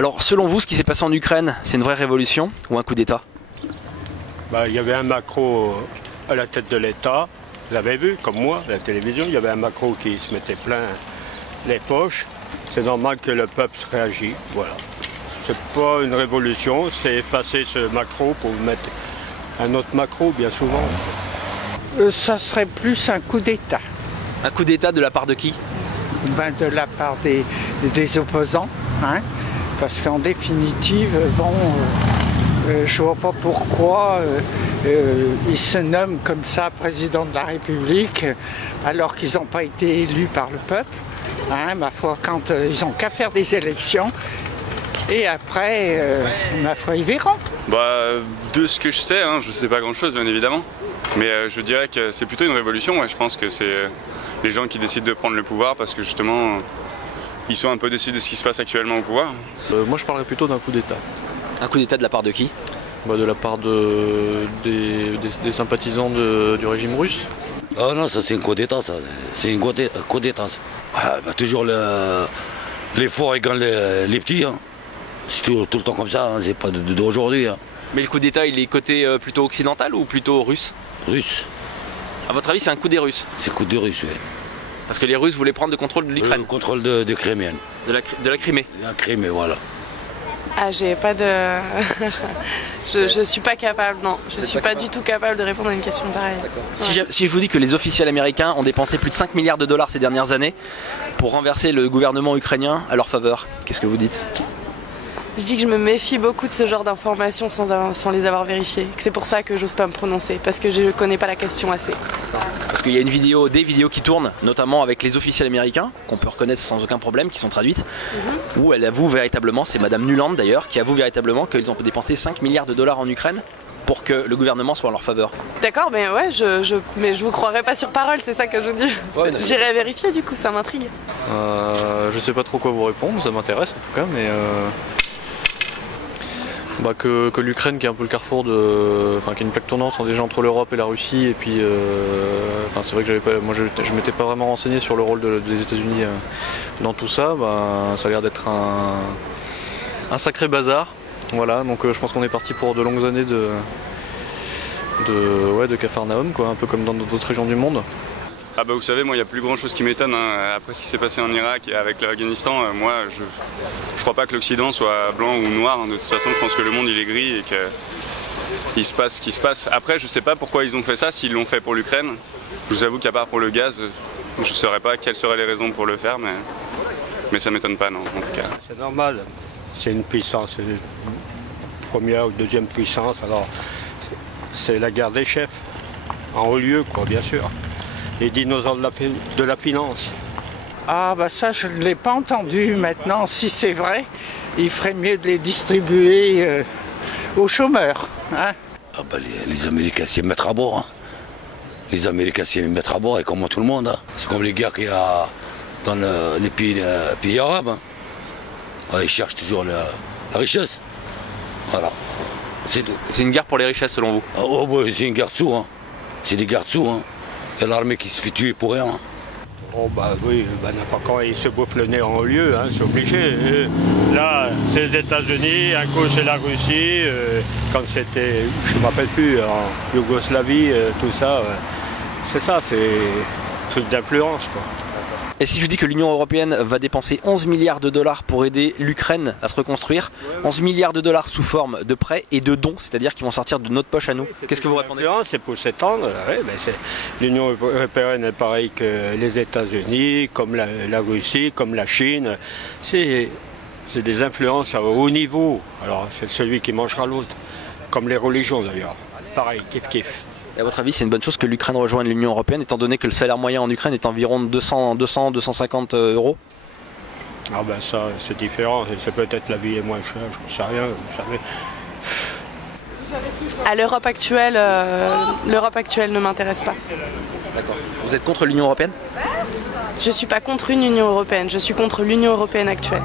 Alors selon vous, ce qui s'est passé en Ukraine, c'est une vraie révolution ou un coup d'État? Il y avait un Macron à la tête de l'État. Vous avez vu, comme moi, à la télévision, il y avait un Macron qui se mettait plein les poches. C'est normal que le peuple réagisse. Voilà. C'est pas une révolution, c'est effacer ce Macron pour mettre un autre Macron, bien souvent. Ça serait plus un coup d'État. Un coup d'État de la part de qui? De la part des opposants, hein, parce qu'en définitive, je vois pas pourquoi ils se nomment comme ça président de la République alors qu'ils n'ont pas été élus par le peuple. Hein, ma foi, quand ils n'ont qu'à faire des élections et après, ma foi, ils verront. De ce que je sais, je sais pas grand-chose bien évidemment, mais je dirais que c'est plutôt une révolution. Je pense que c'est les gens qui décident de prendre le pouvoir parce que justement ils sont un peu déçus de ce qui se passe actuellement au pouvoir. Moi je parlerais plutôt d'un coup d'État. Un coup d'État de la part de qui? De la part des sympathisants du régime russe. Oh non, ça c'est un coup d'État, ça. C'est un coup d'État. Toujours les forts égale les petits. Hein. C'est tout le temps comme ça, hein. C'est pas d'aujourd'hui. Hein. Mais le coup d'État, il est côté plutôt occidental ou plutôt russe? Russe. À votre avis, c'est un coup des Russes? C'est un coup des Russes, oui. Parce que les Russes voulaient prendre le contrôle de l'Ukraine. Le contrôle de Crimée. De la Crimée. La Crimée, voilà. Ah, j'ai pas de... je suis pas capable, non. Je suis pas du tout capable de répondre à une question pareille. Ouais. Si je vous dis que les officiels américains ont dépensé plus de 5 milliards de dollars ces dernières années pour renverser le gouvernement ukrainien à leur faveur, qu'est-ce que vous dites? Je dis que je me méfie beaucoup de ce genre d'informations sans les avoir vérifiées. C'est pour ça que j'ose pas me prononcer, parce que je connais pas la question assez. Parce qu'il y a des vidéos qui tournent, notamment avec les officiels américains, qu'on peut reconnaître sans aucun problème, qui sont traduites, où elle avoue véritablement, c'est Madame Nuland d'ailleurs, qui avoue véritablement qu'ils ont dépensé 5 milliards de dollars en Ukraine pour que le gouvernement soit en leur faveur. D'accord, mais ouais, mais je vous croirais pas sur parole, c'est ça que je vous dis. Ouais, j'irai vérifier du coup, ça m'intrigue. Je sais pas trop quoi vous répondre, ça m'intéresse en tout cas, mais... que l'Ukraine qui est un peu le carrefour qui est une plaque tournante déjà entre l'Europe et la Russie, et puis c'est vrai que je m'étais pas vraiment renseigné sur le rôle des États-Unis dans tout ça. Ça a l'air d'être un sacré bazar. Voilà, donc je pense qu'on est parti pour de longues années de Capharnaüm, quoi, un peu comme dans d'autres régions du monde. Vous savez, moi il n'y a plus grand chose qui m'étonne, hein. Après ce qui s'est passé en Irak et avec l'Afghanistan, moi je crois pas que l'Occident soit blanc ou noir, hein. De toute façon je pense que le monde il est gris et qu'il se passe ce qui se passe. Après je sais pas pourquoi ils ont fait ça, s'ils l'ont fait pour l'Ukraine. Je vous avoue qu'à part pour le gaz, je saurais pas quelles seraient les raisons pour le faire, mais ça m'étonne pas, non, en tout cas. C'est normal, c'est une puissance, une première ou deuxième puissance, alors c'est la guerre des chefs, en haut lieu quoi, bien sûr. Les dinosaures de la finance. Ah ça je ne l'ai pas entendu. Maintenant, si c'est vrai, il ferait mieux de les distribuer aux chômeurs. Hein. Les Américains s'y mettent à bord. Hein. Les Américains s'y mettent à bord et comme tout le monde. Hein. C'est comme les guerres qu'il y a dans les pays arabes. Hein. Ils cherchent toujours la richesse. Voilà. C'est une guerre pour les richesses selon vous? C'est une guerre dessous. Hein. C'est des guerres dessous. Hein. Il y a l'armée qui se fait tuer pour rien. Oui, n'importe quand ils se bouffent le nez en lieu, hein, c'est obligé. Là, c'est les États-Unis, un coup c'est la Russie, quand c'était, je ne me rappelle plus, en Yougoslavie, tout ça. C'est ça, c'est truc d'influence, quoi. Et si je vous dis que l'Union européenne va dépenser 11 milliards de dollars pour aider l'Ukraine à se reconstruire, 11 milliards de dollars sous forme de prêts et de dons, c'est-à-dire qu'ils vont sortir de notre poche à nous, qu'est-ce que vous répondez? C'est pour s'étendre. L'Union européenne est pareil que les États-Unis, comme la Russie, comme la Chine. C'est des influences à haut niveau. Alors c'est celui qui mangera l'autre, comme les religions d'ailleurs. Pareil, kiff. Et à votre avis, c'est une bonne chose que l'Ukraine rejoigne l'Union européenne, étant donné que le salaire moyen en Ukraine est environ 250 euros? Ça, c'est différent. C'est peut-être la vie est moins chère, je ne sais rien. Vous savez. À l'Europe actuelle ne m'intéresse pas. D'accord. Vous êtes contre l'Union européenne? Je ne suis pas contre une Union européenne, je suis contre l'Union européenne actuelle.